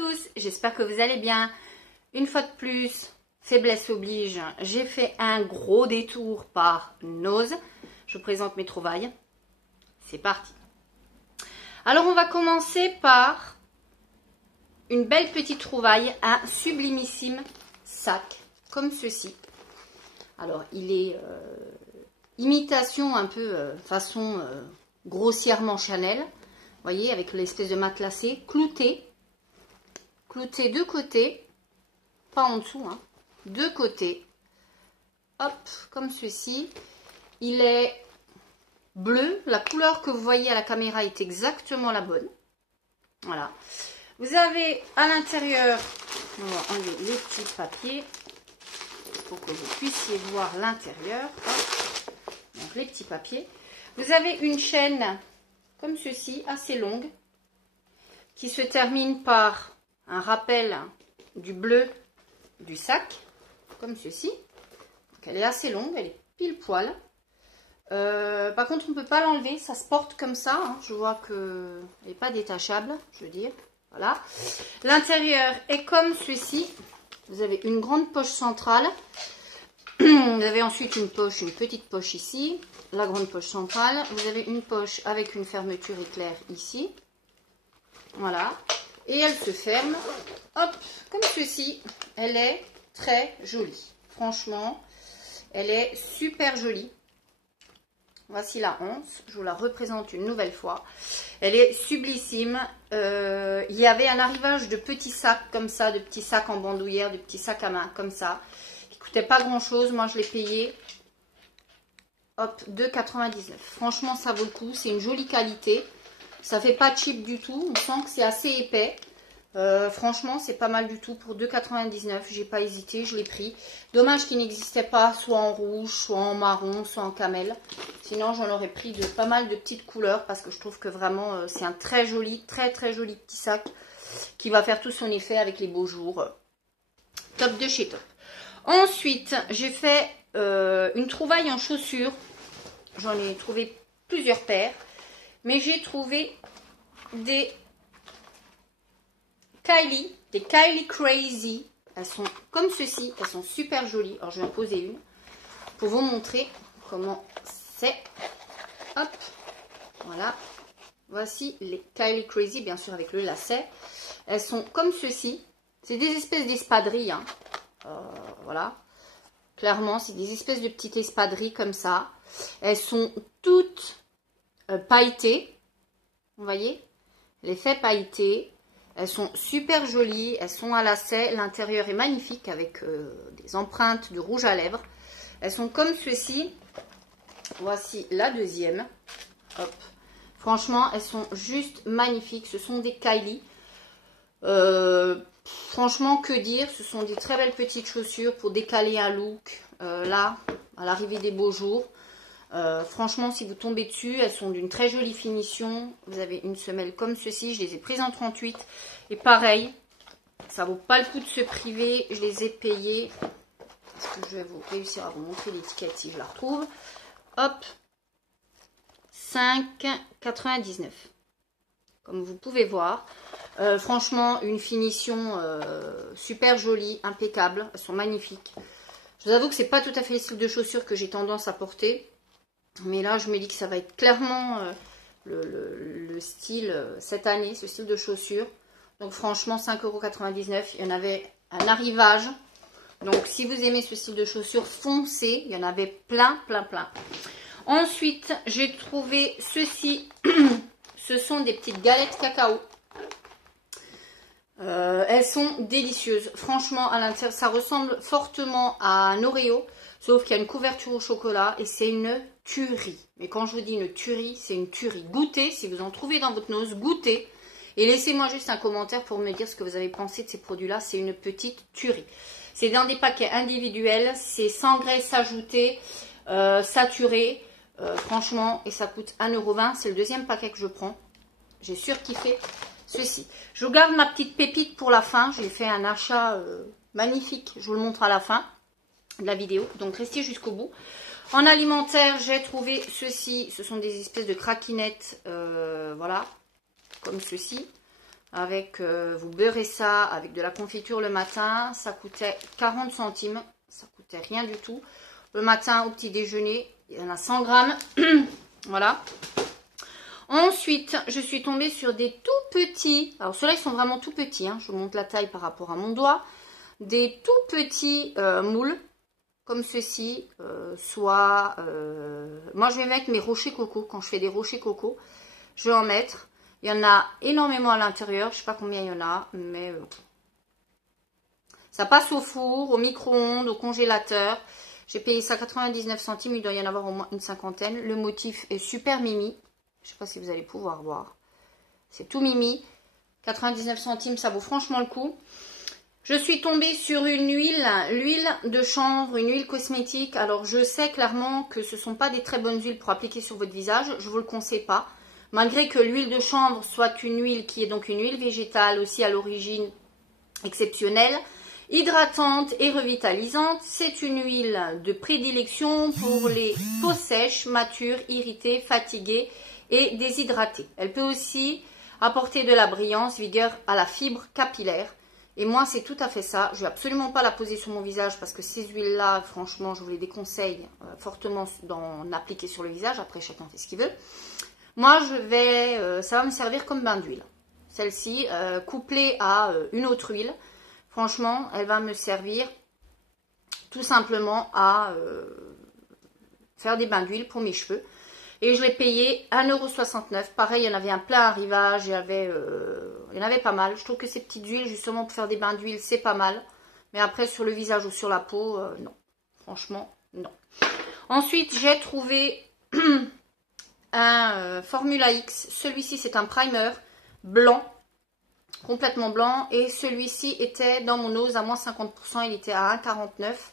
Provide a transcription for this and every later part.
tous, j'espère que vous allez bien. Une fois de plus, faiblesse oblige, j'ai fait un gros détour par Nose. Je vous présente mes trouvailles. C'est parti. Alors on va commencer par une belle petite trouvaille, un sublimissime sac, comme ceci. Alors il est imitation un peu façon grossièrement Chanel. Vous voyez, avec l'espèce de matelassé, clouté de côté, pas en dessous, hein, de côté, hop, comme ceci. Il est bleu, la couleur que vous voyez à la caméra est exactement la bonne. Voilà. Vous avez à l'intérieur, on va enlever les petits papiers pour que vous puissiez voir l'intérieur. Donc les petits papiers. Vous avez une chaîne comme ceci, assez longue, qui se termine par un rappel du bleu du sac, comme ceci. Donc elle est assez longue, elle est pile poil. Par contre, on ne peut pas l'enlever, ça se porte comme ça. Hein. Je vois qu'elle n'est pas détachable, je veux dire. Voilà. L'intérieur est comme ceci. Vous avez une grande poche centrale. Vous avez ensuite une petite poche ici. La grande poche centrale. Vous avez une poche avec une fermeture éclair ici. Voilà. Et elle se ferme. Hop, comme ceci. Elle est très jolie. Franchement, elle est super jolie. Voici la once. Je vous la représente une nouvelle fois. Elle est sublissime. Il y avait un arrivage de petits sacs comme ça, de petits sacs en bandoulière, de petits sacs à main comme ça, qui ne coûtaient pas grand chose. Moi, je l'ai payé. Hop, 2,99. Franchement, ça vaut le coup. C'est une jolie qualité. Ça fait pas cheap du tout. On sent que c'est assez épais. Franchement, c'est pas mal du tout pour 2,99. J'ai pas hésité, je l'ai pris. Dommage qu'il n'existait pas soit en rouge, soit en marron, soit en camel. Sinon, j'en aurais pris de pas mal de petites couleurs parce que je trouve que vraiment, c'est un très joli petit sac qui va faire tout son effet avec les beaux jours. Top de chez top. Ensuite, j'ai fait une trouvaille en chaussures. J'en ai trouvé plusieurs paires. Mais j'ai trouvé des Kylie Crazy. Elles sont comme ceci. Elles sont super jolies. Alors, je vais en poser une pour vous montrer comment c'est. Hop. Voilà. Voici les Kylie Crazy, bien sûr, avec le lacet. Elles sont comme ceci. C'est des espèces d'espadrilles. Hein. Voilà. Clairement, c'est des espèces de petites espadrilles comme ça. Elles sont toutes pailletées. Vous voyez? L'effet pailleté. Elles sont super jolies. Elles sont à lacet. L'intérieur est magnifique avec des empreintes de rouge à lèvres. Elles sont comme ceci. Voici la deuxième. Hop. Franchement, elles sont juste magnifiques. Ce sont des Kylie. Franchement, que dire? Ce sont des très belles petites chaussures pour décaler un look. Là, à l'arrivée des beaux jours. Franchement, si vous tombez dessus, elles sont d'une très jolie finition. Vous avez une semelle comme ceci. Je les ai prises en 38. Et pareil, ça vaut pas le coup de se priver. Je les ai payées. Est-ce que je vais réussir à vous montrer l'étiquette si je la retrouve? Hop, 5,99. Comme vous pouvez voir. Franchement, une finition super jolie, impeccable. Elles sont magnifiques. Je vous avoue que c'est pas tout à fait les styles de chaussures que j'ai tendance à porter. Mais là, je me dis que ça va être clairement le style cette année, ce style de chaussures. Donc franchement, 5,99 €. Il y en avait un arrivage. Donc si vous aimez ce style de chaussures, foncez. Il y en avait plein. Ensuite, j'ai trouvé ceci. Ce sont des petites galettes cacao. Elles sont délicieuses. Franchement, à l'intérieur, ça ressemble fortement à un Oreo. Sauf qu'il y a une couverture au chocolat et c'est une tuerie. Mais quand je vous dis une tuerie, c'est une tuerie. Goûtez, si vous en trouvez dans votre nose, goûtez. Et laissez-moi juste un commentaire pour me dire ce que vous avez pensé de ces produits-là. C'est une petite tuerie. C'est dans des paquets individuels. C'est sans graisse ajoutée, saturé. Franchement, et ça coûte 1,20 €. C'est le deuxième paquet que je prends. J'ai surkiffé ceci. Je vous garde ma petite pépite pour la fin. J'ai fait un achat magnifique. Je vous le montre à la fin de la vidéo. Donc, restez jusqu'au bout. En alimentaire, j'ai trouvé ceci. Ce sont des espèces de craquinettes. Voilà. Comme ceci. avec, vous beurrez ça avec de la confiture le matin. Ça coûtait 40 centimes. Ça coûtait rien du tout. Le matin au petit déjeuner, il y en a 100 grammes. Voilà. Ensuite, je suis tombée sur des tout petits. Alors ceux-là, ils sont vraiment tout petits. Hein. Je vous montre la taille par rapport à mon doigt. Des tout petits moules. Comme ceci. Moi, je vais mettre mes rochers coco. Quand je fais des rochers coco, je vais en mettre. Il y en a énormément à l'intérieur. Je ne sais pas combien il y en a. Mais ça passe au four, au micro-ondes, au congélateur. J'ai payé ça 99 centimes. Il doit y en avoir au moins une cinquantaine. Le motif est super mimi. Je ne sais pas si vous allez pouvoir voir. C'est tout mimi. 99 centimes, ça vaut franchement le coup. Je suis tombée sur une huile, l'huile de chanvre, une huile cosmétique. Alors, je sais clairement que ce ne sont pas des très bonnes huiles pour appliquer sur votre visage. Je ne vous le conseille pas. Malgré que l'huile de chanvre soit une huile qui est donc une huile végétale aussi à l'origine exceptionnelle, hydratante et revitalisante, c'est une huile de prédilection pour les peaux sèches, matures, irritées, fatiguées et déshydratées. Elle peut aussi apporter de la brillance, vigueur à la fibre capillaire. Et moi, c'est tout à fait ça. Je ne vais absolument pas la poser sur mon visage parce que ces huiles-là, franchement, je vous les déconseille fortement d'en appliquer sur le visage. Après, chacun fait ce qu'il veut. Moi, ça va me servir comme bain d'huile. Celle-ci, couplée à une autre huile, franchement, elle va me servir tout simplement à faire des bains d'huile pour mes cheveux. Et je l'ai payé 1,69 €. Pareil, il y en avait un plein arrivage, il y en avait pas mal. Je trouve que ces petites huiles, justement, pour faire des bains d'huile, c'est pas mal. Mais après, sur le visage ou sur la peau, non. Franchement, non. Ensuite, j'ai trouvé un Formula X. Celui-ci, c'est un primer blanc, complètement blanc. Et celui-ci était dans mon Nose à moins 50%. Il était à 1,49 €.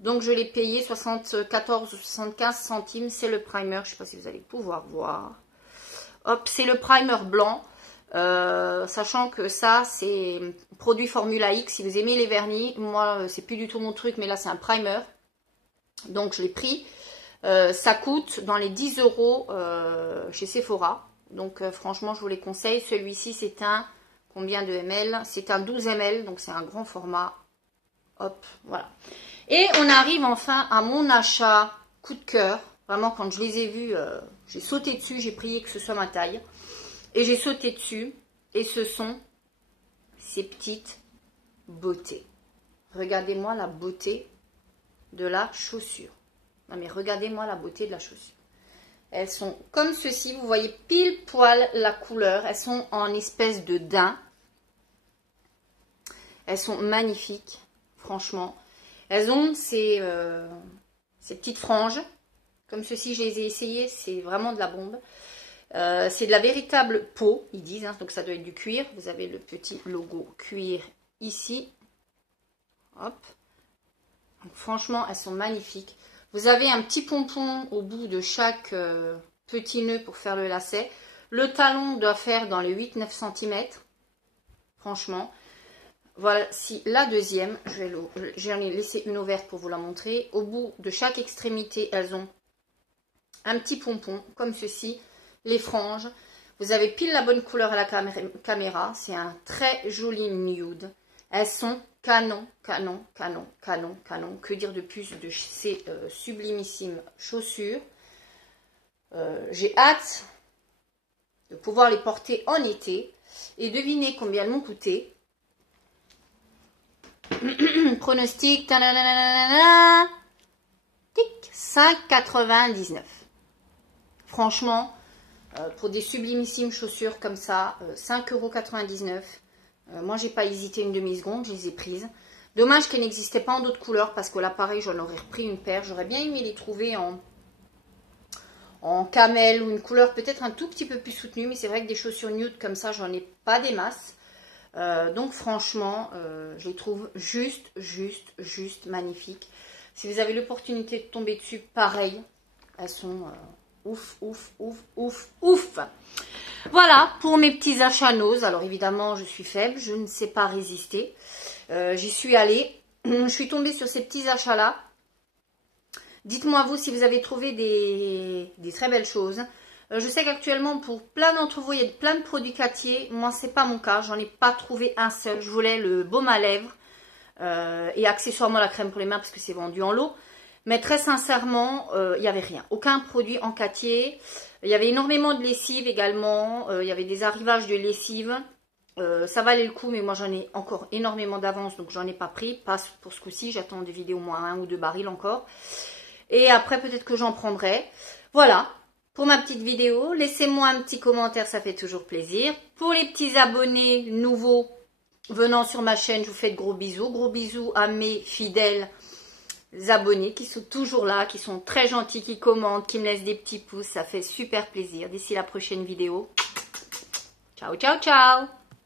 Donc, je l'ai payé 74 ou 75 centimes. C'est le primer. Je ne sais pas si vous allez pouvoir voir. Hop, c'est le primer blanc. Sachant que ça, c'est produit Formula X. Si vous aimez les vernis, moi, c'est plus du tout mon truc. Mais là, c'est un primer. Donc, je l'ai pris. Ça coûte dans les 10 € chez Sephora. Donc, franchement, je vous les conseille. Celui-ci, c'est un... Combien de ml? C'est un 12 ml. Donc, c'est un grand format. Hop, voilà. Et on arrive enfin à mon achat coup de cœur. Vraiment, quand je les ai vus, j'ai sauté dessus. J'ai prié que ce soit ma taille. Et j'ai sauté dessus. Et ce sont ces petites beautés. Regardez-moi la beauté de la chaussure. Non mais regardez-moi la beauté de la chaussure. Elles sont comme ceci. Vous voyez pile poil la couleur. Elles sont en espèce de daim. Elles sont magnifiques. Franchement. Elles ont ces petites franges. Comme ceci, je les ai essayées. C'est vraiment de la bombe. C'est de la véritable peau, ils disent. Hein, donc ça doit être du cuir. Vous avez le petit logo cuir ici. Hop. Donc, franchement, elles sont magnifiques. Vous avez un petit pompon au bout de chaque petit nœud pour faire le lacet. Le talon doit faire dans les 8-9 cm. Franchement. Voilà, si la deuxième, j'en ai laissé une ouverte pour vous la montrer. Au bout de chaque extrémité, elles ont un petit pompon comme ceci. Les franges. Vous avez pile la bonne couleur à la caméra. C'est un très joli nude. Elles sont canon, canon, canon, canon, canon. Que dire de plus de ces sublimissimes chaussures. J'ai hâte de pouvoir les porter en été. Et devinez combien elles m'ont coûté. Pronostic. 5,99 €. Franchement, pour des sublimissimes chaussures comme ça, 5,99 €. Moi, j'ai pas hésité une demi-seconde, je les ai prises. Dommage qu'elles n'existaient pas en d'autres couleurs parce que là, pareil, j'en aurais repris une paire. J'aurais bien aimé les trouver en camel ou une couleur peut-être un tout petit peu plus soutenue. Mais c'est vrai que des chaussures nude comme ça, j'en ai pas des masses. Donc, franchement, je les trouve juste magnifiques. Si vous avez l'opportunité de tomber dessus, pareil, elles sont... ouf, ouf, ouf, ouf, ouf. Voilà pour mes petits achats Nose. Alors évidemment, je suis faible, je ne sais pas résister. J'y suis allée. Je suis tombée sur ces petits achats-là. Dites-moi vous si vous avez trouvé des très belles choses. Je sais qu'actuellement, pour plein d'entre vous, il y a plein de produits Cartier. Moi, c'est pas mon cas. J'en ai pas trouvé un seul. Je voulais le baume à lèvres et accessoirement la crème pour les mains parce que c'est vendu en lot. Mais très sincèrement, il n'y avait rien. Aucun produit en Cartier. Il y avait énormément de lessive également. Il y avait des arrivages de lessive. Ça valait le coup, mais moi j'en ai encore énormément d'avance, donc j'en ai pas pris. Pas pour ce coup-ci, j'attends des vidéos au moins 1 ou 2 barils encore. Et après, peut-être que j'en prendrai. Voilà, pour ma petite vidéo. Laissez-moi un petit commentaire, ça fait toujours plaisir. Pour les petits abonnés nouveaux venant sur ma chaîne, je vous fais de gros bisous. Gros bisous à mes fidèles abonnés qui sont toujours là, qui sont très gentils, qui commentent, qui me laissent des petits pouces. Ça fait super plaisir. D'ici la prochaine vidéo. Ciao, ciao, ciao!